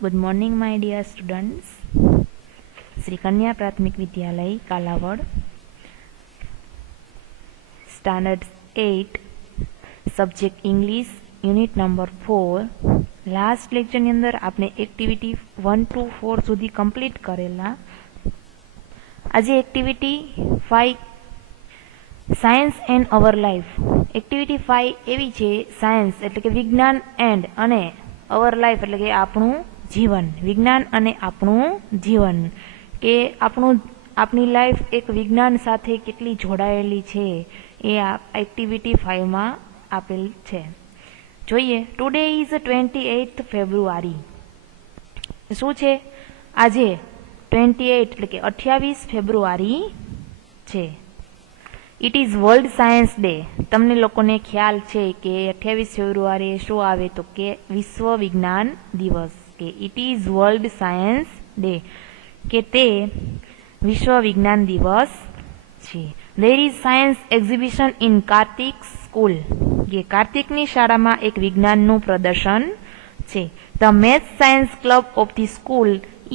Good morning my dear students. Shri Kanya Prathmik Vidyalaya Kalavad standard 8 subject English unit number 4 last lecture ની અંદર આપણે activity 1 to 4 સુધી complete કરેલા। આજે activity 5 science and our life. Activity 5 એવી છે, સાયન્સ એટલે કે વિજ્ઞાન એન્ડ અને અવર લાઈફ એટલે કે આપણું જીવન, વિજ્ઞાન અને આપણું જીવન, કે આપણી લાઈફ એક વિજ્ઞાન સાથે કેટલી જોડાયેલી છે એ આ એક્ટિવિટી 5 માં આપેલ છે। જોઈએ, ટુડે ઇઝ 28th ફેબ્રુઆરી। શું છે આજે? 28 એટલે કે 28 ફેબ્રુઆરી છે। It is world science day. તમને લોકોને ખ્યાલ છે કે 28 ફેબ્રુઆરી શું આવે તો કે વિશ્વ વિજ્ઞાન દિવસ, કે it is world science day, કે તે વિશ્વ વિજ્ઞાન દિવસ છે। There is science exhibition in Kartik school, કે કાર્તિકની શાળામાં એક વિજ્ઞાનનું પ્રદર્શન છે। The maths science club of the school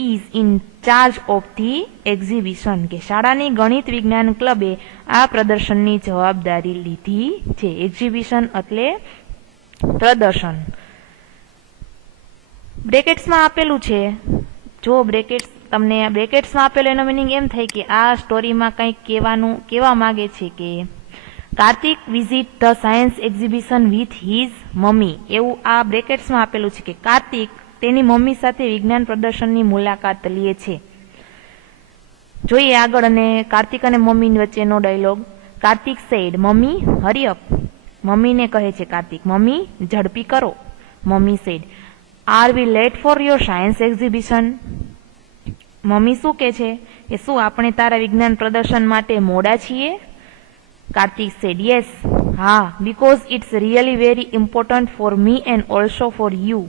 is in charge of the exhibition, કે શાળાની ગણિત વિજ્ઞાન ક્લબે આ પ્રદર્શનની જવાબદારી લીધી છે। એક્ઝિબિશન એટલે પ્રદર્શન। બ્રેકેટ્સમાં આપેલું છે, જો બ્રેકેટ્સ તમને બ્રેકેટ્સમાં આપેલું એનો મિનિંગ એમ થાય કે આ સ્ટોરીમાં કંઈક કહેવા માંગે છે કે Kartik visit the science exhibition with his mummy, એવું આ બ્રેકેટ્સમાં આપેલું છે કે કાર્તિક તેની મમ્મી સાથે વિજ્ઞાન પ્રદર્શનની મુલાકાત લે છે। જોઈએ આગળ, અને કાર્તિક અને મમ્મી વચ્ચેનો dialogue. Kartik said, mummy hurry up, મમ્મીને કહે છે કાર્તિક, મમ્મી ઝડપી કરો। Mummy said, are we late for your science exhibition, mummy શું કહે છે કે શું આપણે તારા વિજ્ઞાન પ્રદર્શન માટે મોડા છીએ? કાર્તિક સેડ, યસ, હા, because it's really very important for me and also for you,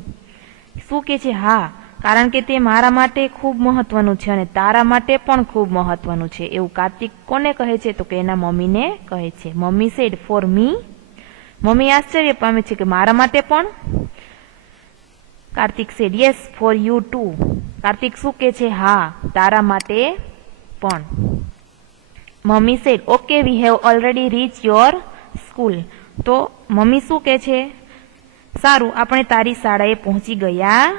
શું કે છે? હા, કારણ કે તે મારા માટે ખૂબ મહત્વનું છે અને તારા માટે પણ ખૂબ મહત્વનું છે, એવું કાર્તિક કોને કહે છે તો કે એના મમ્મીને કહે છે। Mummy said, for me, mummy આશ્ચર્ય પામે છે કે મારા માટે પણ? Kartik said, yes, for you too, Kartik શું કે છે? હા, તારા માટે પણ। Mummy said, okay, we have already reach your school, તો મમ્મી શું કે છે? સારું, આપણે તારી શાળાએ પહોંચી ગયા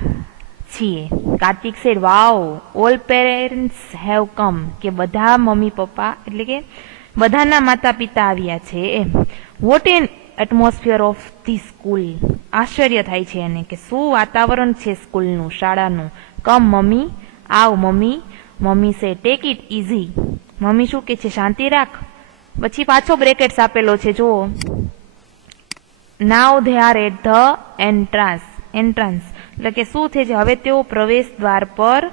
છીએ। Kartik said, wow, all parents have come, કે બધા મમ્મી પપ્પા એટલે કે બધાના માતા પિતા આવ્યા છે એમ। What an atmosphere of the school, આશ્ચર્ય થાય છે એને કે શું વાતાવરણ છે સ્કૂલનું, શાળાનું। કમ મમ્મી, આવ મમ્મી। મમ્મી સે, ટેક ઇટ ઇઝી, મમ્મી શું કે છે? શાંતિ રાખ। પછી પાછો બ્રેકેટ્સ આપેલો છે, જુઓ। Now they are at the entrance, એટલે કે શું છે? હવે તેઓ પ્રવેશ દ્વાર પર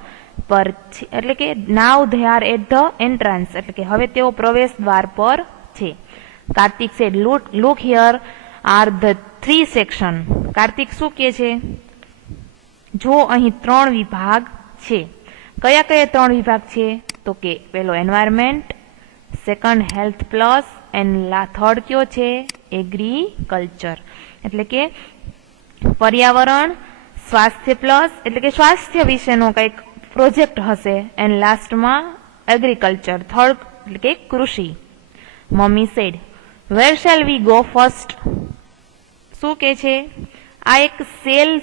છે, એટલે કે now they are at the entrance એટલે કે હવે તેઓ પ્રવેશ દ્વાર પર છે। Kartik said, look here are the 3 section, Kartik શું કે છે? જો અહીં 3 વિભાગ છે। કયા કયા 3 વિભાગ છે તો કે પેલો environment, second health plus and third કયો છે? એગ્રીકલ્ચર, એટલે કે પર્યાવરણ, સ્વાસ્થ્ય પ્લસ એટલે કે સ્વાસ્થ્ય વિશેનો કંઈક પ્રોજેક્ટ હશે, એન્ડ લાસ્ટમાં એગ્રીકલ્ચર, થર્ડ એટલે કે કૃષિ। Mummy said, where shall we go first, શું કે છે? આ એક સેલ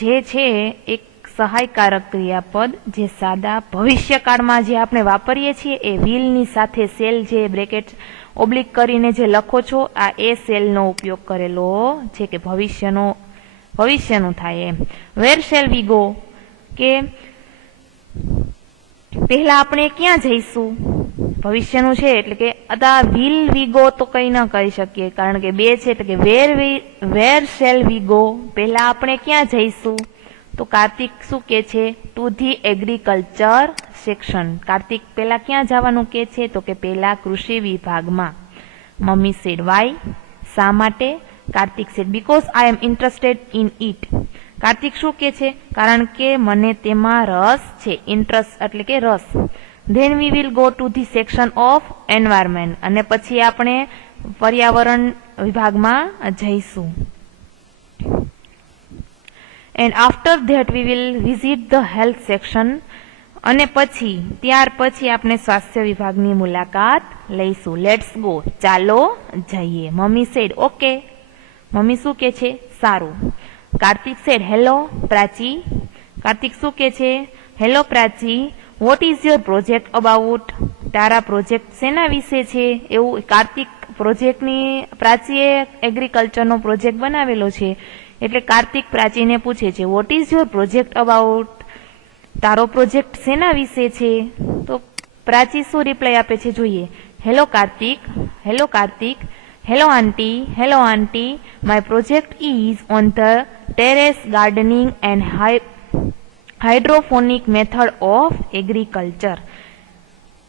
જે છે એક સહાયકારક ક્રિયાપદ જે સાદા ભવિષ્યકાળમાં જે આપણે વાપરીએ છીએ એ વિલની સાથે સેલ જે બ્રેકેટ ઓબ્લિક કરીને જે લખો છો આ એ સેલનો ઉપયોગ કરેલો છે કે ભવિષ્યનું થાય એમ। વેર શેલ વી ગો, કે પહેલા આપણે ક્યાં જઈશું? ભવિષ્યનું છે એટલે કે અદા વિલ વી ગો તો કઈ ન કરી શકીએ કારણ કે 2 છે, એટલે કે વેર શેલ વી ગો, પહેલા આપણે ક્યાં જઈશું? તો કાર્તિક શું કે છે? To the agriculture section, Kartik પહેલા ક્યાં જવાનું કે છે તો કે પહેલા કૃષિ વિભાગમાં। મમ્મી સેડ, વાય, શા માટે? Kartik said, because I am interested in it, Kartik શું કે છે? કારણ કે મને તેમાં રસ છે, ઇન્ટરેસ્ટ એટલે કે રસ। Then we will go to the section of environment, અને પછી આપણે પર્યાવરણ વિભાગમાં જઈશું। And after that we will visit the health section, અને ત્યાર પછી આપણે સ્વાસ્થ્ય વિભાગની મુલાકાત લઈશું. લેટ્સ ગો, ચાલો જઈએ. Mummy said okay. મમ્મી શું કે છે? સારું. કાર્તિક સેડ હેલો પ્રાચી. કાર્તિક શું કે છે? Hello Prachi, what is your project about? તારા પ્રોજેક્ટ શેના વિશે છે? એવું કાર્તિક પ્રોજેક્ટની, પ્રાચીએ એગ્રીકલ્ચરનો પ્રોજેક્ટ બનાવેલો છે એટલે કાર્તિક પ્રાચીને પૂછે છે what is your project about? તારો પ્રોજેક્ટ શેના વિશે છે? તો પ્રાચી શું રિપ્લાય આપે છે જોઈએ. Hello Kartik, hello Kartik, hello aunty, my project is on the terrace gardening and hydroponic method of agriculture.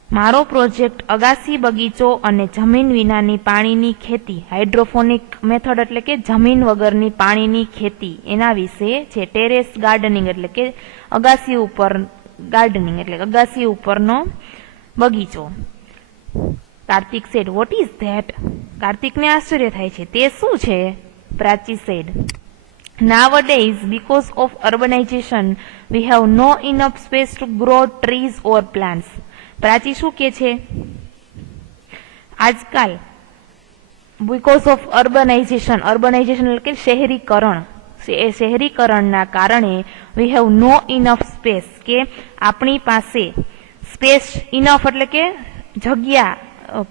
મારો પ્રોજેક્ટ અગાસી બગીચો અને જમીન વિનાની પાણીની ખેતી, હાઇડ્રોફોનિક મેથડ એટલે કે જમીન વગરની પાણીની ખેતી, એના વિશે છે. ટેરેસ ગાર્ડનિંગ એટલે કે અગાસી ઉપર, ગાર્ડનિંગ એટલે અગાસી ઉપરનો બગીચો. Kartik said what is that? કાર્તિકને આશ્ચર્ય થાય છે, તે શું છે? Prachi said nowadays because of urbanization we have no enough space to grow trees or plants. પ્રાચી શું કે છે? આજકાલ બીકોઝ ઓફ અર્બનાઇઝેશન, અર્બનાઇઝેશન એટલે કે શહેરીકરણ, એ શહેરીકરણના કારણે we have no enough space, કે આપણી પાસે સ્પેસ ઇનફ એટલે કે જગ્યા,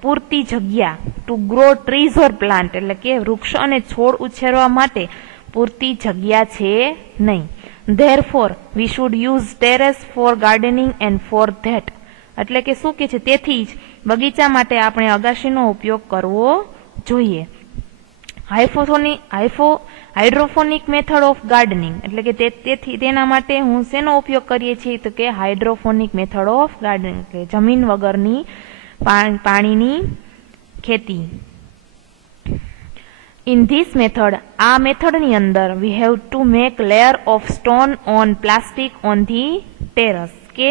પૂરતી જગ્યા, ટુ ગ્રો ટ્રીઝ ઓર પ્લાન્ટ એટલે કે વૃક્ષ અને છોડ ઉછેરવા માટે પૂરતી જગ્યા છે નહીં. Therefore we should use terrace for gardening and for that એટલે કે શું કે છે? તેથી જ બગીચા માટે આપણે અગાશીનો ઉપયોગ કરવો જોઈએ. હાઇડ્રોફોનિક મેથડ ઓફ ગાર્ડનિંગ એટલે કે તેથી તેના માટે હું શેનો ઉપયોગ કરીએ છીએ? તો કે હાઇડ્રોફોનિક મેથડ ઓફ ગાર્ડનિંગ એટલે જમીન વગરની પાણીની ખેતી. ઇન ધીસ મેથડ, આ મેથડની અંદર we have to make layer of stone on plastic on the terrace, કે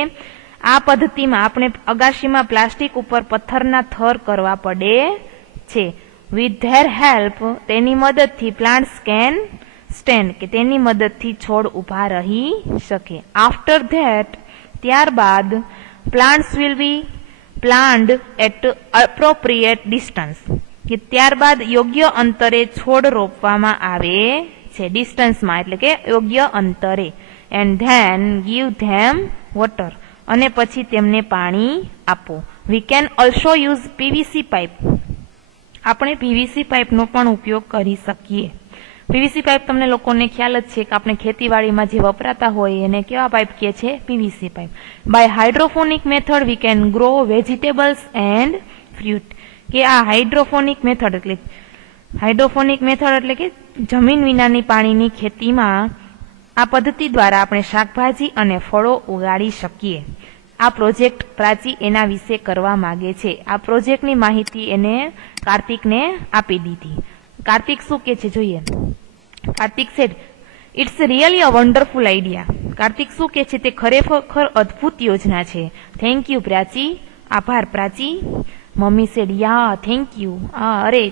આ પદ્ધતિમાં આપણે અગાશીમાં પ્લાસ્ટિક ઉપર પથ્થરના થર કરવા પડે છે. વિથ ધેર હેલ્પ, તેની મદદથી પ્લાન્ટ્સ કેન સ્ટેન્ડ, કે તેની મદદથી છોડ ઊભા રહી શકે. આફ્ટર ધેટ, ત્યારબાદ plants will be planned at appropriate distance, કે ત્યારબાદ યોગ્ય અંતરે છોડ રોપવામાં આવે છે. ડિસ્ટન્સમાં એટલે કે યોગ્ય અંતરે. And then give them water, અને પછી તેમને પાણી આપો. We can also use PVC pipe, આપણે પીવીસી પાઇપનો પણ ઉપયોગ કરી શકીએ. પીવીસી પાઇપ તમને લોકોને ખ્યાલ જ છે કે આપણે ખેતીવાડીમાં જે વપરાતા હોય એને કેવા પાઇપ કહે છે? PVC pipe. By hydroponic method we can grow vegetables and fruit, કે આ હાઇડ્રોફોનિક મેથડ એટલે કે જમીન વિનાની પાણીની ખેતીમાં આ પદ્ધતિ દ્વારા આપણે શાકભાજી અને ફળો ઉગાડી શકીએ. આ પ્રોજેક્ટ પ્રાચી એના વિશે કરવા માંગે છે. આ પ્રોજેક્ટની માહિતી એને કાર્તિકને આપી દીધી. કાર્તિક શું કે છે જોઈએ. Kartik said it's really a wonderful idea. Kartik શું કે છે? તે ખરેખર અદ્ભુત યોજના છે. થેન્ક યુ પ્રાચી, આભાર Prachi. Mummy said ya thank you, અરે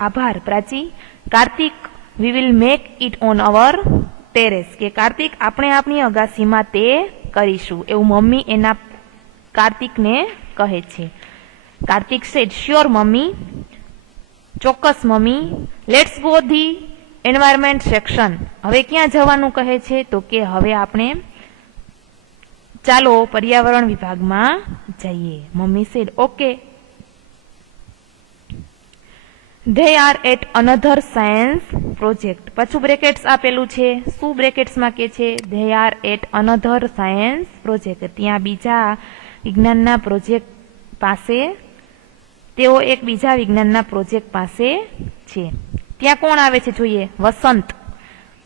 આભાર Prachi. Kartik we will make it on our terrace, કે કાર્તિક આપણે આપણી અગાસીમાં તે કરીશું, એવું મમ્મી એના કાર્તિકને કહે છે. કાર્તિક સેડ શ્યોર મમ્મી, ચોક્કસ mummy. Let's go the environment section. હવે ક્યાં જવાનું કહે છે? તો કે હવે આપણે ચાલો પર્યાવરણ વિભાગમાં જઈએ. Mummy said okay. They are at another science project. પાછું બ્રેકેટ્સ આપેલું છે. શું બ્રેકેટ્સમાં કે છે? They are at another science project. ત્યાં બીજા વિજ્ઞાનના પ્રોજેક્ટ પાસે, તેઓ એક બીજા વિજ્ઞાનના પ્રોજેક્ટ પાસે છે. ત્યાં કોણ આવે છે જોઈએ? વસંત.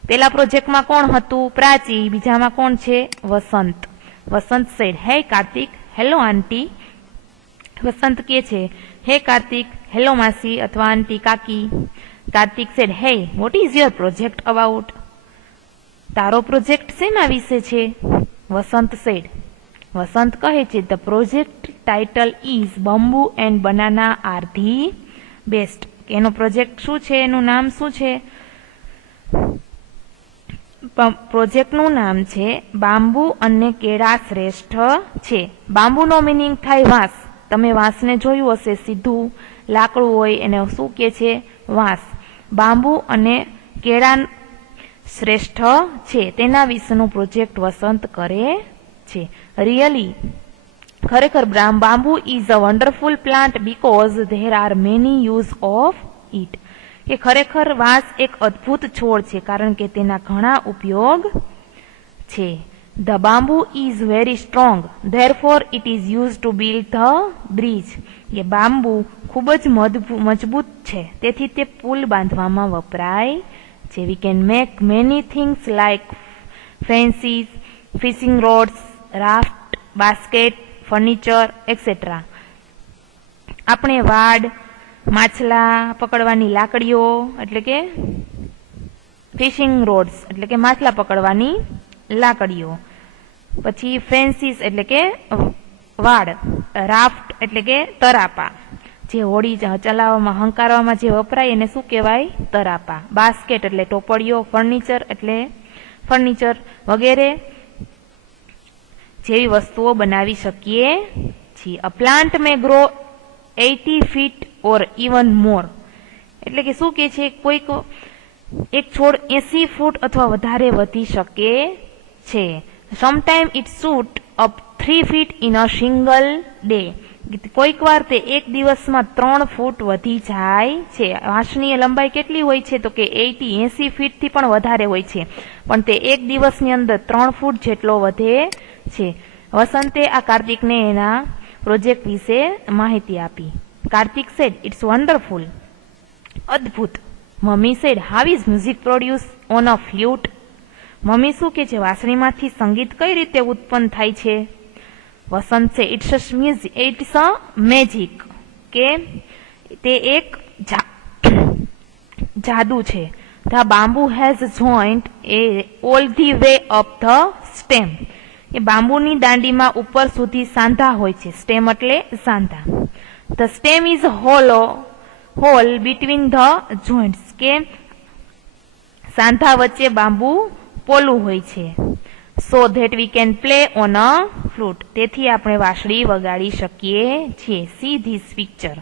પેલા પ્રોજેક્ટમાં કોણ હતું? પ્રાચી. બીજામાં કોણ છે? વસંત. વસંત સેડ હે કાર્તિક, હેલો આંટી. વસંત કે છે હે કાર્તિક, હેલો માસી અથવા આંટી, કાકી. કાર્તિક સેડ હે what is your project about? તારો પ્રોજેક્ટ શેના વિશે છે? વસંત સેડ, વસંત કહે છે the project title is બમ્બુ and banana are the best. એનો પ્રોજેક્ટ શું છે? એનું નામ શું છે? પ્રોજેક્ટનું નામ છે બાંબુ અને કેળા શ્રેષ્ઠ છે. બાંબુનો મિનિંગ થાય વાંસ. તમે વાંસને જોયું હશે, સીધું લાકડું હોય એને શું કહે છે? વાંસ. બાંબુ અને કેળા શ્રેષ્ઠ છે તેના વિશેનો પ્રોજેક્ટ વસંત કરે છે. રિયલી, ખરેખર bamboo is a wonderful plant because there are many use of it. કે ખરેખર વાંસ એક અદ્ભુત છોડ છે કારણ કે તેના ઘણા ઉપયોગ છે. The bamboo is very strong therefore it is use to build the bridge. કે બાંબુ ખૂબ જ મજબૂત છે તેથી તે પુલ બાંધવામાં વપરાય છે. We can make many things like fences, fishing rods, raft, basket, furniture etcetera. આપણે વાડ, માછલા પકડવાની લાકડીઓ એટલે કે ફિશિંગ રોડ્સ એટલે કે માછલા પકડવાની લાકડીઓ, પછી ફેન્સીસ એટલે કે વાડ, રાફ્ટ એટલે કે તરાપા, જે હોડી ચલાવવામાં હંકારવામાં જે વપરાય એને શું કહેવાય? તરાપા. બાસ્કેટ એટલે ટોપડીઓ, ફર્નિચર એટલે ફર્નિચર વગેરે જેવી વસ્તુઓ બનાવી શકીએ છીએ. A plant May grow 80 feet or even more. એટલે કે શું કે છે? કોઈક એક છોડ 80 ફૂટ અથવા વધારે વધી શકે છે. Sometime it shoot up 3 feet in a single day. કોઈક વાર તે એક દિવસમાં 3 ફૂટ વધી જાય છે. વાંસની લંબાઈ કેટલી હોય છે? તો કે 80 ફીટથી પણ વધારે હોય છે, પણ તે એક દિવસની અંદર 3 ફૂટ જેટલો વધે છે. વસંતે આ કાર્તિકને એના પ્રોજેક્ટ વિશે માહિતી આપી. Kartik said, it's wonderful. અદ્ભુત. Mummy said, how is music produce on a flute. Mummy શું કે છે? વાંસળીમાંથી સંગીત કઈ રીતે ઉત્પન્ન થાય છે? વસંત છે, ઇટ્સ અ મેજિક. કે તે એક જાદુ છે. The bamboo has joint all the way up the stem. એ બાંબુની દાંડીમાં ઉપર સુધી સાંધા હોય છે. સ્ટેમ એટલે સાંધા. The stem is hollow between the joints. કે સાંધા વચ્ચે બાંબુ પોલું હોય છે. So that we can play on a flute. તેથી આપણે વાંસળી વગાડી શકીએ છીએ. See this picture.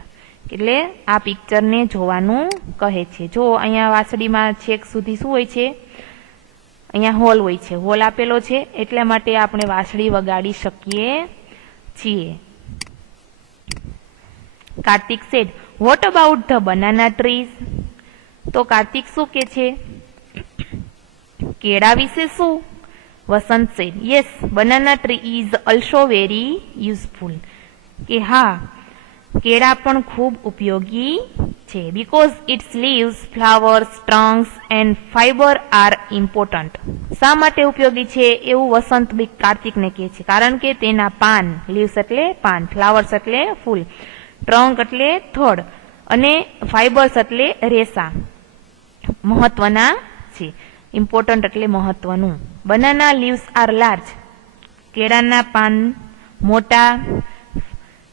એટલે આ પિક્ચરને જોવાનું કહે છે. જો અહીંયા વાંસળીમાં છેક સુધી શું હોય છે? અહીંયા હોલ હોય છે. હોલ આપેલો છે એટલા માટે આપણે વાંસળી વગાડી શકીએ છીએ. Kartik said, what about the banana trees. તો કાર્તિક શું કે છે? કેળા વિશે શું? Vasant said, yes, banana tree is also very useful. કે હા, કેળા પણ ખૂબ ઉપયોગી છે. Because its leaves, flowers, trunks and fibre are important. શા માટે ઉપયોગી છે એવું વસંત કાર્તિકને કહે છે? કારણ કે તેના પાન, લીવ્સ એટલે પાન, ફ્લાવર્સ એટલે ફૂલ, ટ્રંક એટલે થડ અને ફાઈબર્સ એટલે રેસા મહત્વના છે. ઇમ્પોર્ટન્ટ એટલે મહત્વનું. Banana leaves are large. કેળાના પાન મોટા,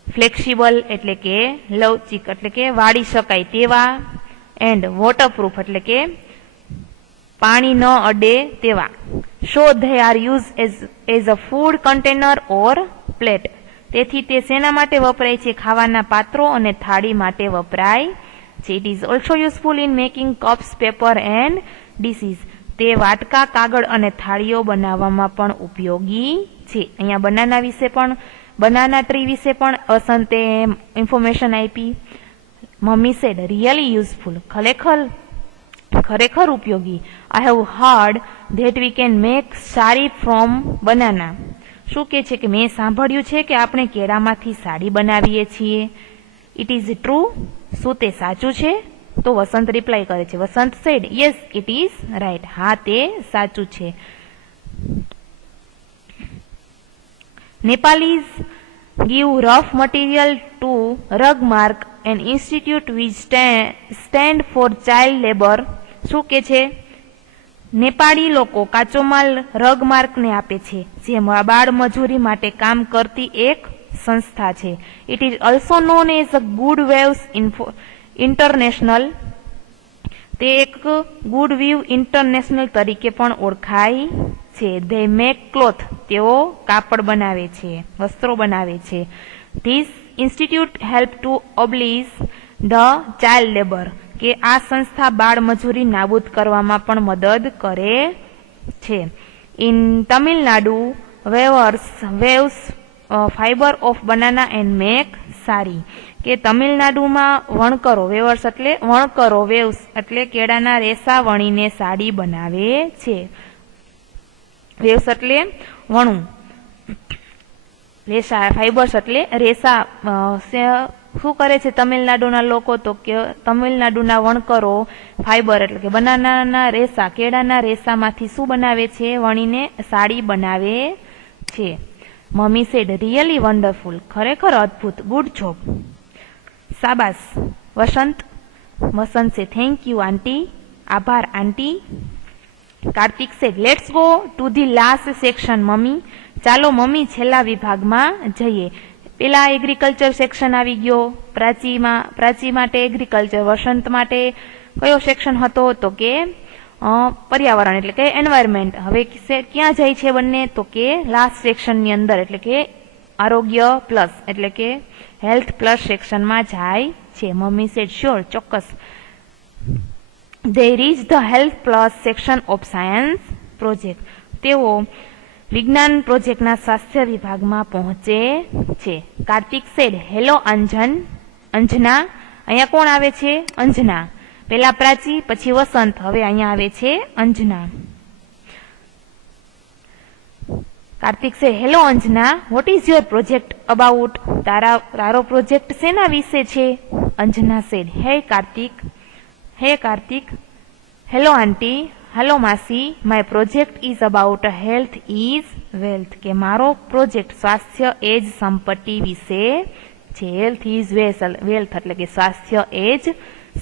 ફ્લેક્સિબલ એટલે કે લવચીક એટલે કે વાળી શકાય તેવા, એન્ડ વોટરપ્રૂફ એટલે કે પાણી ન અડે તેવા. So they are use as a food container or plate. તેથી તે શેના માટે વપરાય છે? ખાવાના પાત્રો અને થાળી માટે વપરાય છે. It is also useful in making cups, paper and dishes. તે વાટકા, કાગળ અને થાળીઓ બનાવવામાં પણ ઉપયોગી છે. અહીંયા બનાના વિશે પણ, બનાના ટ્રી વિશે પણ વસંતે ઇન્ફોર્મેશન આપી. Mummy said, really useful. ખરેખર ઉપયોગી. I have heard that we can make sari from banana. શું કે છે? કે મેં સાંભળ્યું છે કે આપણે કેળામાંથી સાડી બનાવીએ છીએ. It is true. શું તે સાચું છે? તો વસંત રિપ્લાય કરે છે. Vasant said, yes, it is right. હા, તે સાચું છે. Nepalis give rough material to Rugmark, an institute which stand for child labor. શું કે છે? નેપાળી લોકો કાચો માલ રગમાર્કને આપે છે, જે બાળ મજૂરી માટે કામ કરતી એક સંસ્થા છે. It is also known as a good waves international. તે એક ગુડ વ્યૂ ઇન્ટરનેશનલ તરીકે પણ ઓળખાય છે. ધે મેક ક્લોથ, તેઓ કાપડ બનાવે છે, વસ્ત્રો બનાવે છે. This institute help to abolish the child labour, કે આ સંસ્થા બાળ મજૂરી નાબૂદ કરવામાં પણ મદદ કરે છે. In Tamil Nadu waves fibre of banana and make સારી, કે તમિલનાડુમાં વણકરો, વેવર્સ એટલે વણકરો, વેવ્સ એટલે કેળાના રેસા વણીને સાડી બનાવે છે. વેવ્સ એટલે વણું, રેસા, ફાઈબર્સ એટલે રેસા. શું કરે છે તમિલનાડુના લોકો? તો કે તમિલનાડુના વણકરો ફાઈબર એટલે કે બનાનાના રેસા, કેળાના રેસામાંથી શું બનાવે છે? વણીને સાડી બનાવે છે. મમ્મી સેડ રિયલી વન્ડરફુલ, ખરેખર અદ્ભુત. ગુડ જોબ, શાબાશ. વસંત સે થેન્ક યુ આંટી, આભાર આંટી. Kartik said let's go to the last section mummy, ચાલો મમ્મી છેલ્લા વિભાગમાં જઈએ. પેલા એગ્રીકલ્ચર સેક્શન આવી ગયો, પ્રાચી માટે એગ્રીકલ્ચર, વસંત માટે કયો સેક્શન હતો? તો કે પર્યાવરણ એટલે કે એન્વાયરમેન્ટ. હવે ક્યાં જાય છે બંને? તો કે લાસ્ટ સેક્શનની અંદર એટલે કે આરોગ્ય પ્લસ એટલે કે હેલ્થ પ્લસ સેક્શનમાં જાય છે. મમ્મી સેડ શ્યોર, ચોક્કસ. They reach the health plus section of science project, તેઓ વિજ્ઞાન પ્રોજેક્ટના સ્વાસ્થ્ય વિભાગમાં પહોંચે છે. કાર્તિક સેડ હેલો અંજના, અહીંયા કોણ આવે છે? અંજના. પેલા પ્રાચી, પછી વસંત, હવે અહીંયા આવે છે અંજના. કાર્તિક સે hello Anjana, what is your project about, તારો પ્રોજેક્ટ શેના વિશે છે? અંજના સેડ હે કાર્તિક, હેલો આંટી, હેલો માસી, my project is about health is wealth, કે મારો પ્રોજેક્ટ સ્વાસ્થ્ય એ જ સંપત્તિ વિશે છે. હેલ્થ ઇઝ વેલ્થ એટલે કે સ્વાસ્થ્ય એ જ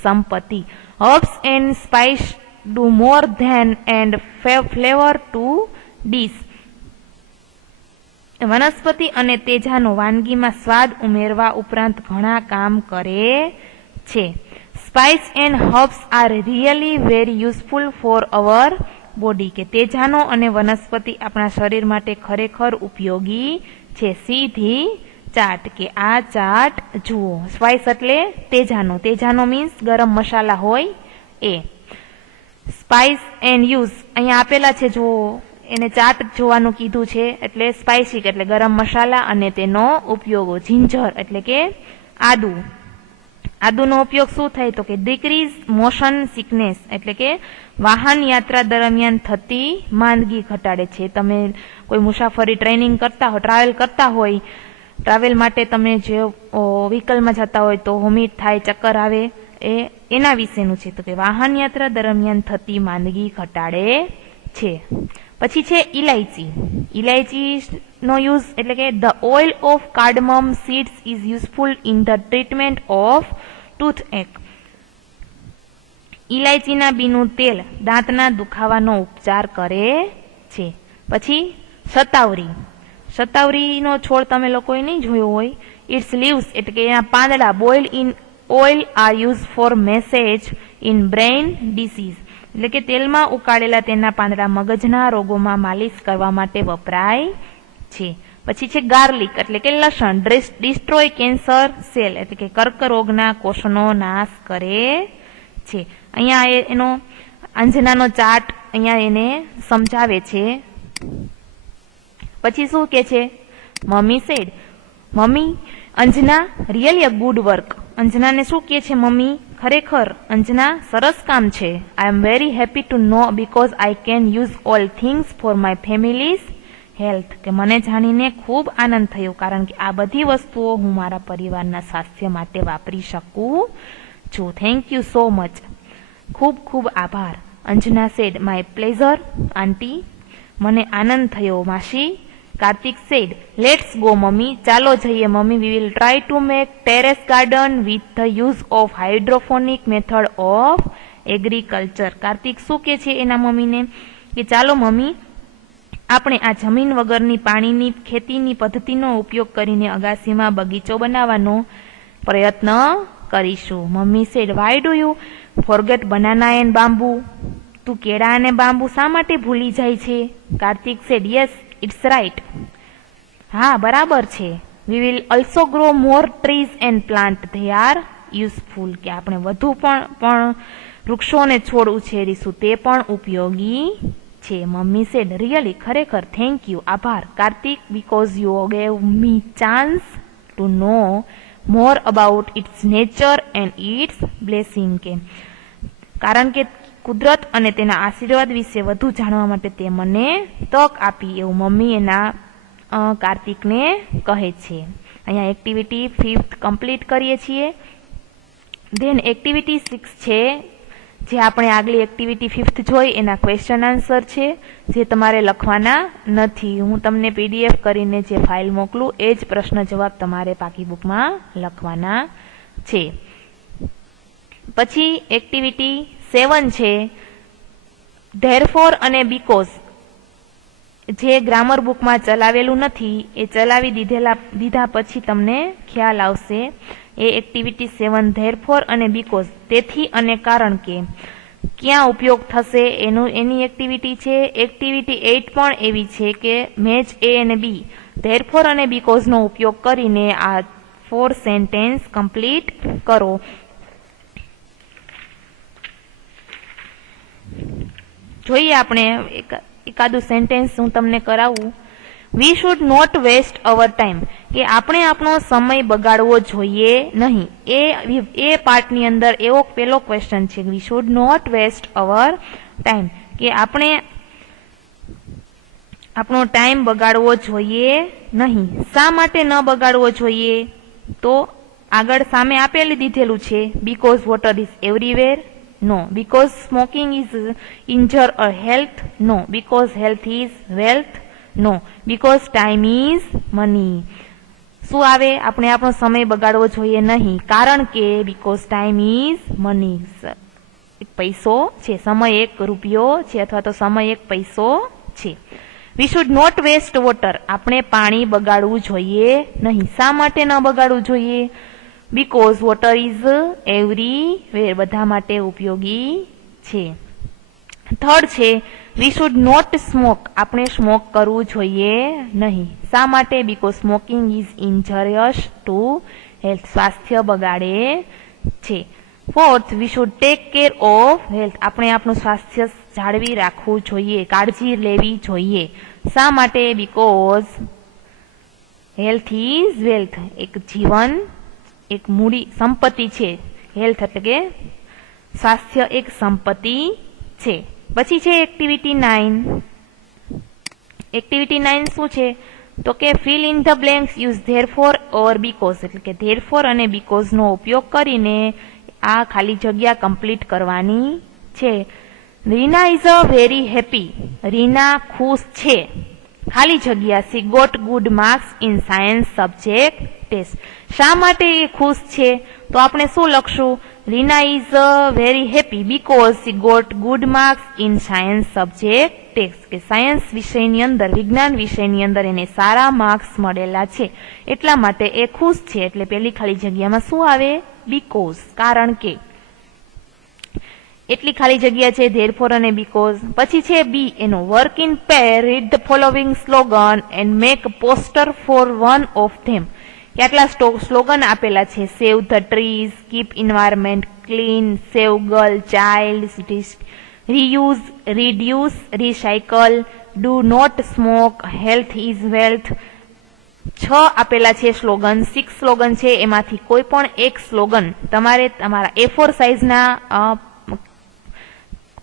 સંપત્તિ. Herbs and spice do more than and flavour to dish, વનસ્પતિ અને તેજાનો વાનગીમાં સ્વાદ ઉમેરવા ઉપરાંત ઘણા કામ કરે છે. Spice and herbs are really very useful for hour body, કે તેજાનો અને વનસ્પતિ આપણા શરીર માટે ખરેખર ઉપયોગી છે. સીધી ચાટ, કે આ ચાટ જુઓ. સ્પાઇસ એટલે તેજાનો મીન્સ ગરમ મસાલા હોય એ. સ્પાઇસ એન્ડ યુઝ અહીંયા આપેલા છે, જુઓ, એને ચાટ જોવાનું કીધું છે એટલે સ્પાઇસી એટલે ગરમ મસાલા અને તેનો ઉપયોગો. જિંજર એટલે કે આદુનો ઉપયોગ શું થાય? તો કે ડિક્રીઝ મોશન સિકનેસ એટલે કે વાહન યાત્રા દરમિયાન થતી માંદગી ઘટાડે છે. તમે કોઈ મુસાફરી ટ્રાવેલ કરતા હોય, ટ્રાવેલ માટે તમે જે વ્હીકલમાં જતા હોય તો વોમિટ થાય, ચક્કર આવે, એના વિશેનું છે. તો કે વાહન યાત્રા દરમિયાન થતી માંદગી ઘટાડે છે. પછી છે ઇલાયચીનો યુઝ એટલે કે the oil of cardamom seeds is useful in the treatment of toothache, ઇલાયચીના બીનું તેલ દાંતના દુખાવાનો ઉપચાર કરે છે. પછી શતાવરીનો છોડ તમે લોકોએ નહીં જોયો હોય. ઇટ્સ લીવ્સ એટલે કે એના પાંદડા boil in oil are use for message in brain disease, એટલે કે તેલમાં ઉકાળેલા તેના પાંદડા મગજના રોગોમાં માલિશ કરવા માટે વપરાય છે. પછી છે ગાર્લિક એટલે કે લસણ, ડિસ્ટ્રોય કેન્સર સેલ એટલે કે કર્કરોગના કોષનો નાશ કરે છે. અહીંયા એનો અંજનાનો ચાર્ટ અહીંયા એને સમજાવે છે. પછી શું કે છે? Mummy said, mummy Anjana really a good work, અંજનાને શું કે છે મમ્મી? ખરેખર અંજના સરસ કામ છે. I am very happy to know because I can use all things for my family's health, કે મને જાણીને ખૂબ આનંદ થયો કારણ કે આ બધી વસ્તુઓ હું મારા પરિવારના સ્વાસ્થ્ય માટે વાપરી શકું છું. થેન્ક યુ સો મચ, ખૂબ ખૂબ આભાર. Anjana said my pleasure aunty, મને આનંદ થયો માસી. Kartik said let's go mummy, ચાલો જઈએ mummy. We will try to make terrace garden with the use of hydroponic method of agriculture. Kartik શું કે છે એના મમ્મીને કે ચાલો મમ્મી આપણે આ જમીન વગરની પાણીની ખેતીની પદ્ધતિનો ઉપયોગ કરીને અગાસીમાં બગીચો બનાવવાનો પ્રયત્ન કરીશું. Mummy said why do you forget banana and bamboo, તું કેળા અને બાંબુ શા માટે ભૂલી જાય છે? Kartik said yes it's right. હા બરાબર છે. We will also grow more trees and plant, they are useful, કે આપણે વધુ પણ વૃક્ષો અને છોડ ઉછેરીશું, તે પણ ઉપયોગી છે. મમ્મી સેડ રિયલી, ખરેખર, થેન્ક યુ, આભાર Kartik, because you gave me chance to know more about its nature and its blessing, કે કારણ કે કુદરત અને તેના આશીર્વાદ વિશે વધુ જાણવા માટે તે મને તક આપી, એવું મમ્મી એના કાર્તિકને કહે છે. અહીંયા એક્ટિવિટી 5th કમ્પ્લીટ કરીએ છીએ. ધેન એક્ટિવિટી 6 છે, જે આપણે આગલી એક્ટિવિટી 5th જોઈ એના ક્વેશ્ચન આન્સર છે, જે તમારે લખવાના નથી. હું તમને PDF કરીને જે ફાઇલ મોકલું એ જ પ્રશ્ન જવાબ તમારે પાકી બુકમાં લખવાના છે. પછી એક્ટિવિટી 7 છે, ધેરફોર અને બીકોઝ, જે ગ્રામર બુકમાં ચલાવેલું નથી એ ચલાવી દીધા પછી તમને ખ્યાલ આવશે. એ એક્ટિવિટી 7 ધેરફોર અને બીકોઝ, તેથી અને કારણ કે, ક્યાં ઉપયોગ થશે એની એક્ટિવિટી છે. એક્ટિવિટી 8 પણ એવી છે કે મેચ A અને B, ધેરફોર અને બીકોઝનો ઉપયોગ કરીને આ 4 સેન્ટેન્સ કમ્પ્લીટ કરો. જોઈએ આપણે એકાદું સેન્ટેન્સ હું તમને કરાવું. We should not waste our time, કે આપણે આપણો સમય બગાડવો જોઈએ નહીં. એ પાર્ટની અંદર એવો પેલો ક્વેશ્ચન છે, we should not waste our time, કે આપણે આપણો ટાઈમ બગાડવો જોઈએ નહીં. શા માટે ન બગાડવો જોઈએ? તો આગળ સામે આપેલી દીધેલું છે, because water is everywhere, no. Because smoking is injure a health, no. Because health is wealth, no. Because time is money. શું આવે? આપણે આપણો સમય બગાડવો જોઈએ નહીં, કારણ કે બીકોઝ ટાઈમ ઇઝ મની, એક પૈસો છે, સમય એક રૂપિયો છે, અથવા તો સમય એક પૈસો છે. We should not waste water, આપણે પાણી બગાડવું જોઈએ નહીં. શા માટે ન બગાડવું જોઈએ? બીકોઝ વોટર ઇઝ એવરીવેર, બધા માટે ઉપયોગી છે. થર્ડ છે, વી શુડ નોટ સ્મોક, આપણે સ્મોક કરવું જોઈએ નહીં. શા માટે? Because smoking is ઇન્જરિયસ to health, સ્વાસ્થ્ય બગાડે છે. Fourth, we should take care of health, આપણે આપણું સ્વાસ્થ્ય જાળવી રાખવું જોઈએ, કાળજી લેવી જોઈએ. શા માટે? બીકોઝ હેલ્થ ઇઝ વેલ્થ, એક જીવન, એક મૂડી સંપત્તિ છે. હેલ્થ એટલે કે સ્વાસ્થ્ય એક સંપત્તિ છે. પછી છે એક્ટિવિટી 9. એક્ટિવિટી 9 શું છે? તો કે fill in the blanks, use therefore or because, એટલે કે ધેરફોર અને બીકોઝ નો ઉપયોગ કરીને આ ખાલી જગ્યા કમ્પ્લીટ કરવાની છે. Reena is a very happy, Reena ખુશ છે. ખાલી જગ્યા, she got good marks in science subject test. શા માટે એ ખુશ છે? તો આપણે શું લખશું? Reena is very happy because she got good marks in science subject test, કે સાયન્સ વિષયની અંદર, વિજ્ઞાન વિષયની અંદર એને સારા માર્ક્સ મળેલા છે, એટલા માટે એ ખુશ છે. એટલે પેલી ખાલી જગ્યામાં શું આવે? બીકોઝ, કારણ કે. એટલી ખાલી જગ્યા છે ધેરફોર અને બીકોઝ. પછી છે બી, એનો work in pair, read the following slogan and make poster for one of them. કેટલા સ્લોગન આપેલા છે? Save the trees, keep environment clean, save girl child, reuse, reduce, recycle, do not smoke, health is wealth. 6 આપેલા છે slogan. 6 slogan છે, એમાંથી કોઈ પણ એક સ્લોગન તમારે તમારા A4 સાઇઝના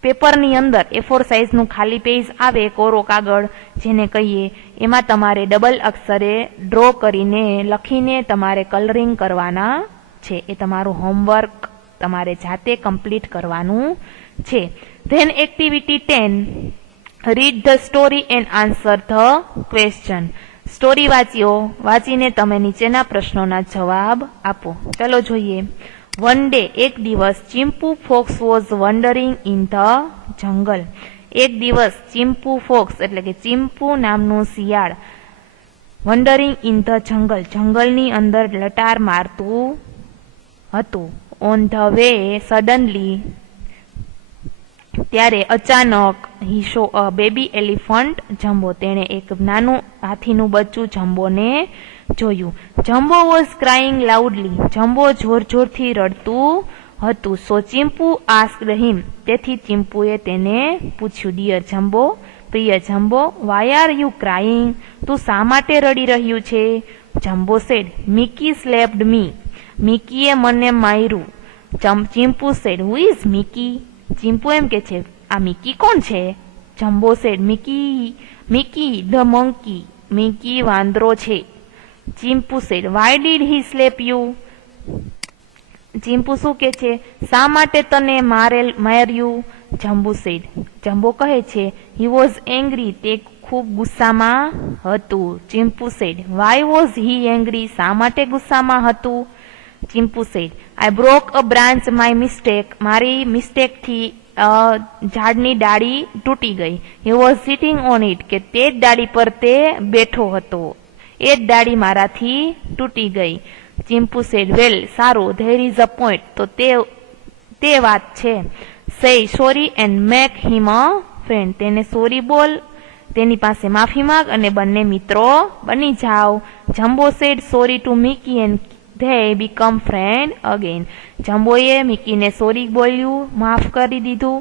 પેપરની અંદર, A4 સાઇઝનું ખાલી પેજ આવે, કોરો કાગળ જેને કહીએ, એમાં તમારે ડબલ અક્ષરે ડ્રો કરીને લખીને તમારે કલરિંગ કરવાના છે. એ તમારું હોમવર્ક તમારે જાતે કમ્પ્લીટ કરવાનું છે. Then activity 10, read the story and answer the question. Story વાંચીને તમે નીચેના પ્રશ્નોના જવાબ આપો. ચલો જોઈએ. વન ડે, એક દિવસ, Chimpu fox was wandering in the jungle. એક દિવસ ચિમ્પુ ફોક્સ એટલે કે ચિમ્પુ નામનું શિયાળ વન્ડરિંગ ઇન ધ જંગલ, જંગલની અંદર લટાર મારતું હતું. ઓન ધ વે સડનલી ત્યારે અચાનક he show a baby elephant Jumbo, તેણે એક નાનું હાથીનું બચ્ચું જમ્બોને જોયું. Jumbo was crying loudly, Jumbo જોર જોરથી રડતું હતું. સો ચિંપુ આસ્ક્ડ હિમ, તેથી ચિંપુએ તેને પૂછ્યું, ડિયર જમ્બો, પ્રિય Jumbo, why are you crying, તું શા માટે રડી રહ્યું છે? Jumbo said, Mickey slapped me, મિકીએ મને માર્યું. Chimpu said, who is Mickey? Chimpu એમ કે છે, આ મિકી કોણ છે? Jumbo said, Mickey the monkey, Mickey વાંદરો છે. Chimpu said, why did he slap you? Chimpu શું કે છે, શા માટે તને માર્યું? જમ્બો સેડ, જમ્બો કહે છે, હી વોઝ એંગ્રી, તે ખૂબ ગુસ્સામાં હતું. Chimpu said, why was he angry, શા માટે ગુસ્સામાં હતું? Chimpu said, I broke a branch my mistake, મારી મિસ્ટેકથી ઝાડની ડાળી તૂટી ગઈ. He was sitting on it, કે તે જ ડાળી પર તે બેઠો હતો, એ જ ડાળી મારાથી તૂટી ગઈ. ચિંપુ સેડ, વેલ, સારું, ધેર ઇઝ અ પોઈન્ટ, તો તે વાત છે. Say sorry and make him a friend, તેને સોરી બોલ, તેની પાસે માફી માંગ અને બંને મિત્રો બની જાઓ. Jumbo said sorry to Mickey and they become friend again, જમ્બોએ મિકીને સોરી બોલ્યું, માફ કરી દીધું.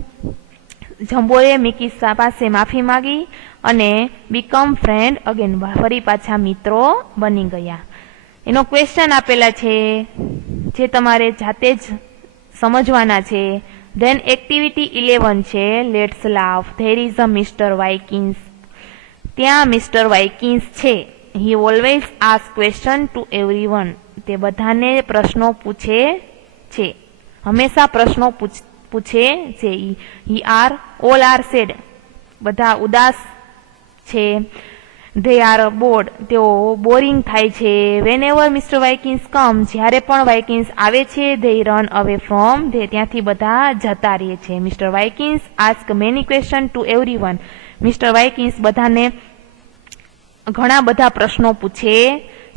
જમ્બોએ મિકી પાસે માફી માંગી અને બીકમ ફ્રેન્ડ અગેન, ફરી પાછા મિત્રો બની ગયા. એનો ક્વેશ્ચન આપેલા છે જે તમારે જાતે જ સમજવાના છે. ધેન એક્ટિવિટી 11 છે, let's laugh. There is a Mr Whykins, ત્યાં મિસ્ટર વાઇકિન્સ છે. He always ask question to everyone, તે બધાને પ્રશ્નો પૂછે છે, હંમેશા પ્રશ્નો પૂછે છે. He are all are sad, બધા ઉદાસ છે. ધે આર બોર્ડ, તેઓ બોરિંગ થાય છે. Whenever Mr Whykins come, જ્યારે પણ વાઇકિન્સ આવે છે. They run away from, they ત્યાંથી બધા જતા રહે છે. Mr Whykins ask many question to everyone, Mr Whykins બધાને ઘણા બધા પ્રશ્નો પૂછે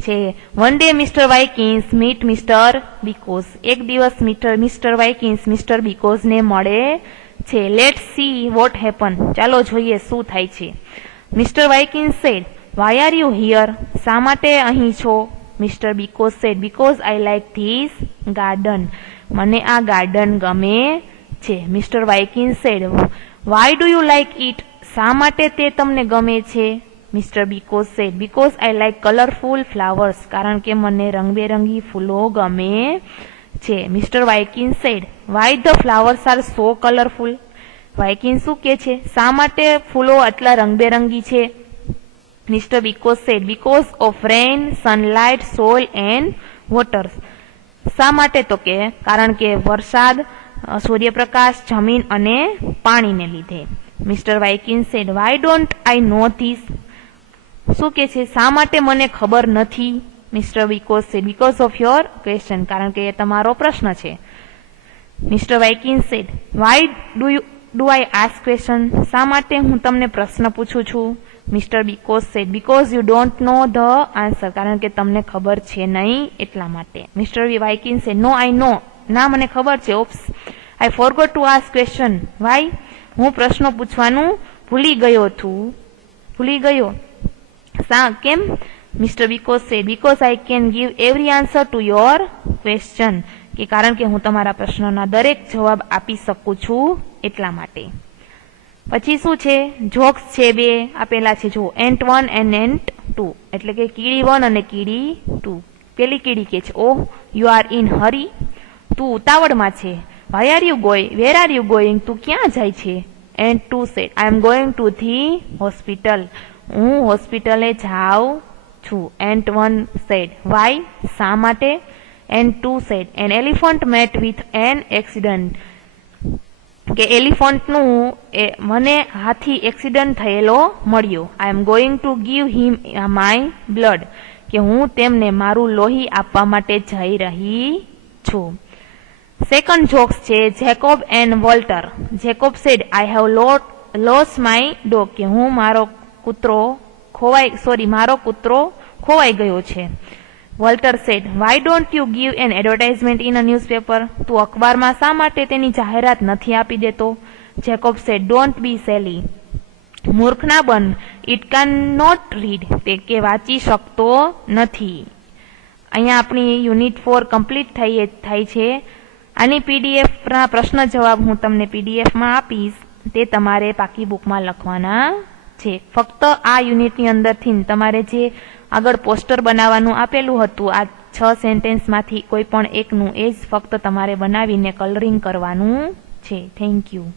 છે. One day Mr Whykins meet Mr Because, એક દિવસ મિસ્ટર વાઇકિન્સ મિસ્ટર બીકોઝને મળે છે. લેટ્સ સી વોટ હેપન, ચાલો જોઈએ શું થાય છે. Mr Whykins said, why are you here, શા માટે અહીં છો? Mr because said, because I like this garden, મને આ ગાર્ડન ગમે છે. Mr Whykins said, why do you like it, શા માટે તે તમને ગમે છે? Mister because said, because I like colourful flowers, કારણ કે મને રંગબેરંગી ફૂલો ગમે છે. Mr Whykins said, why the flowers are so colourful, Whykins શું કે છે, શા માટે ફૂલો આટલા રંગબેરંગી છે? Mister because said, because of rain, sunlight, soil and water, શા માટે? તો કે કારણ કે વરસાદ, સૂર્યપ્રકાશ, જમીન અને પાણીને લીધે. Mr Whykins said, why don't I know this, શું કે છે, શા માટે મને ખબર નથી? Mr because said, because of your question, કારણ કે એ તમારો પ્રશ્ન છે. Mr Whykins said, why do I ask question, શા માટે હું તમને પ્રશ્ન પૂછું છું? Mr because said, because you don't know the answer, કારણ કે તમને ખબર છે નહીં એટલા માટે. મિસ્ટર વાઇકિન્સ સેડ, નો આઈ નો, ના મને ખબર છે. Oops, I forgot to ask question, why, હું પ્રશ્નો પૂછવાનું ભૂલી ગયો. કેમ? Mister because said, because I can give every answer to your question, કે કારણ કે હું તમારા પ્રશ્નોના દરેક જવાબ આપી શકું છું એટલા માટે. પછી શું છે? જોક્સ છે, બે આપેલા છે જો, એન્ટ 1 એન્ડ એન્ટ 2, એટલે કે કીડી 1 અને કીડી 2. પેલી કીડી કે છે, oh you are in hurry, તું ઉતાવળમાં છે. Why are you going, where are you going, તું ક્યાં જાય છે? Ant 2 said, I am going to the hospital, હું હોસ્પિટલે જાઉં છું. એન્ટ 1 સેડ, વાય, શા માટે? Ant 2 said, an elephant met with an accident, કે એલિફન્ટનું મને હાથી એક્સિડન્ટ થયેલો મળ્યો. I am going to give him my blood, કે હું તેમને મારું લોહી આપવા માટે જઈ રહી છું. સેકન્ડ જોક્સ છે, Jacob and Walter. Jacob said, I have lost my dog, કે મારો કૂતરો ખોવાઈ ગયો છે. Walter said, why don't you give an advertisement in a newspaper? તું અખબારમાં શા માટે તેની જાહેરાત નથી આપી દેતો? Jacob said, don't be silly. મૂર્ખ ના બન. It can not read. તે કે વાંચી શકતો નથી. અહીંયા આપણી યુનિટ 4 કમ્પ્લીટ થાય છે. આની પીડીએફ ના પ્રશ્ન જવાબ હું તમને પીડીએફમાં આપીશ. તે તમારે પાકી બુકમાં લખવાના છે. ફક્ત આ યુનિટની અંદરથી તમારે જે આગળ પોસ્ટર બનાવવાનું આપેલું હતું, આ 6 સેન્ટેન્સમાંથી કોઈ પણ એકનું, એ જ ફક્ત તમારે બનાવીને કલરિંગ કરવાનું છે. Thank you.